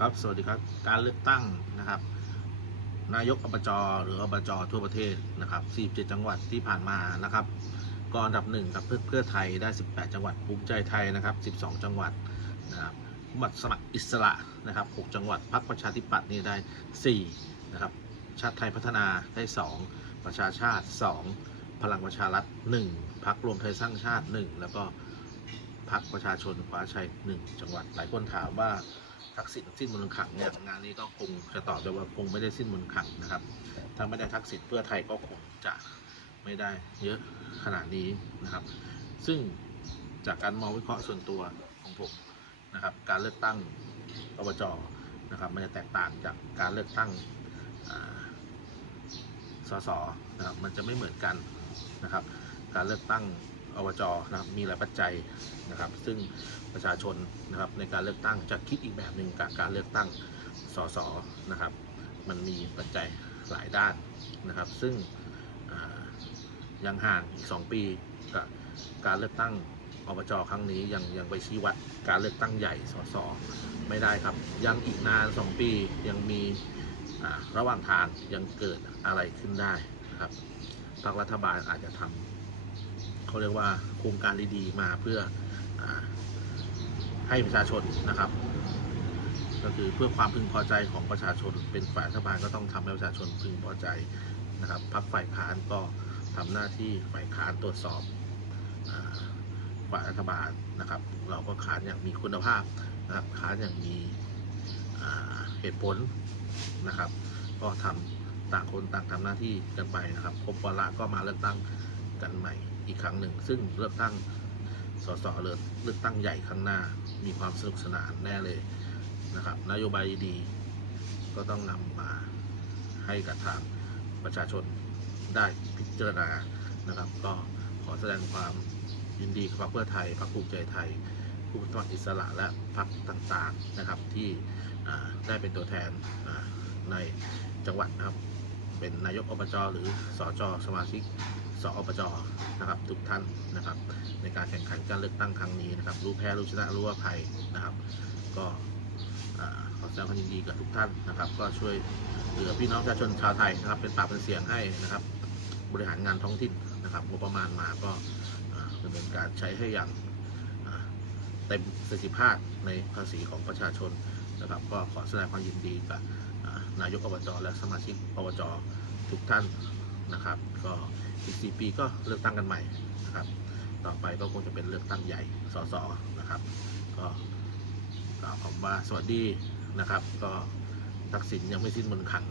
ครับ สวัสดีครับ การเลือกตั้งนะครับ นายกอบจหรืออบจทั่วประเทศนะครับ47จังหวัดที่ผ่านมานะครับก็อันดับหนึ่งครับเพื่อเพื่อไทยได้ 18 จังหวัดภูมิใจไทยนะครับ 12 จังหวัดนะครับบัตรสมัครอิสระนะครับ 6 จังหวัดพรรคประชาธิปัตย์นี่ได้ 4 นะครับ ชาติไทยพัฒนาได้ 2 ประชาชาติ 2 พลังประชารัฐ 1พรรครวมไทยสร้างชาติ 1 แล้วก็พรรคประชาชนคว้าชัย 1 จังหวัด หลายคนถามว่า ทักษิณสิ้นมนต์ขังเนี่ยงานนี้ก็คงจะตอบได้ว่าคงไม่ได้สิ้นมนต์ขังนะครับ ถ้าไม่ได้ทักษิณเพื่อไทยก็คงจะไม่ได้เยอะขนาดนี้นะครับ ซึ่งจากการมองวิเคราะห์ส่วนตัวของผมนะครับ การเลือกตั้งอบจนะครับ มันจะแตกต่างจากการเลือกตั้งสสนะครับมันจะไม่เหมือนกันนะครับ การเลือกตั้ง อบจนะครับมีหลายปัจจัยนะครับ ซึ่งประชาชนนะครับในการเลือกตั้งจะคิดอีกแบบหนึ่งกับการเลือกตั้งสสนะครับ มันมีปัจจัยหลายด้านนะครับ ซึ่งยังห่างอีก 2 ปีกับการเลือกตั้งอบจครั้งนี้ยังยังไปชี้วัดการเลือกตั้งใหญ่สสไม่ได้ครับ ยังอีกนาน 2 ปียังมีระหว่างทางยังเกิดอะไรขึ้นได้นะครับพรรครัฐบาลอาจจะทำ เขาเรียกว่าโครงการดีๆมาเพื่ออให้ประชาชนนะครับ ก็คือเพื่อความพึงพอใจของประชาชน เป็นฝ่ายรัฐบาลก็ต้องทำให้ประชาชนพึงพอใจนะครับพรรคฝ่ายค้านก็ทำหน้าที่ฝ่ายค้านตรวจสอบฝ่ายรัฐบาลนะครับ เราก็ค้านอย่างมีคุณภาพนะครับค้านอย่างมีเหตุผลนะครับ ก็ทำต่างคนต่างทำหน้าที่กันไปนะครับครบวาระก็มาเลือกตั้ง กันใหม่อีกครั้งหนึ่ง ซึ่งเลือกตั้งสสเลือกเลือกตั้งใหญ่ครั้งหน้ามีความสนุกสนานแน่เลยนะครับ นโยบายดีก็ต้องนำมาให้กับทางประชาชนได้พิจารณานะครับ ก็ขอแสดงความยินดีกับพรรคเพื่อไทยพรรคภูมิใจไทยผู้สมัครอิสระและพรรคต่างๆนะครับที่ได้เป็นตัวแทนในจังหวัดนะครับ เป็นนายกอบจหรือสอจสมาชิกสอบจนะครับทุกท่านนะครับ ในการแข่งขันการเลือกตั้งครั้งนี้นะครับ รู้แพ้รู้ชนะรู้อภัยนะครับ ก็ขอแสดงความยินดีกับทุกท่านนะครับ ก็ช่วยเหลือพี่น้องประชาชนชาวไทยนะครับ เป็นปากเป็นเสียงให้นะครับ บริหารงานท้องถิ่นนะครับงบประมาณมาก็ดำเนินการใช้ให้อย่างเต็มประสิทธิภาพในภาษีของประชาชนนะครับ ก็ขอแสดงความยินดีกับ นายกอบจและสมาชิกอบจทุกท่านนะครับ ก็อีก 4 ปีก็เลือกตั้งกันใหม่นะครับ ต่อไปก็คงจะเป็นเลือกตั้งใหญ่สสนะครับ ก็กล่าวคำว่าสวัสดีนะครับ ก็ทักษิณยังไม่สิ้นมนต์ขลัง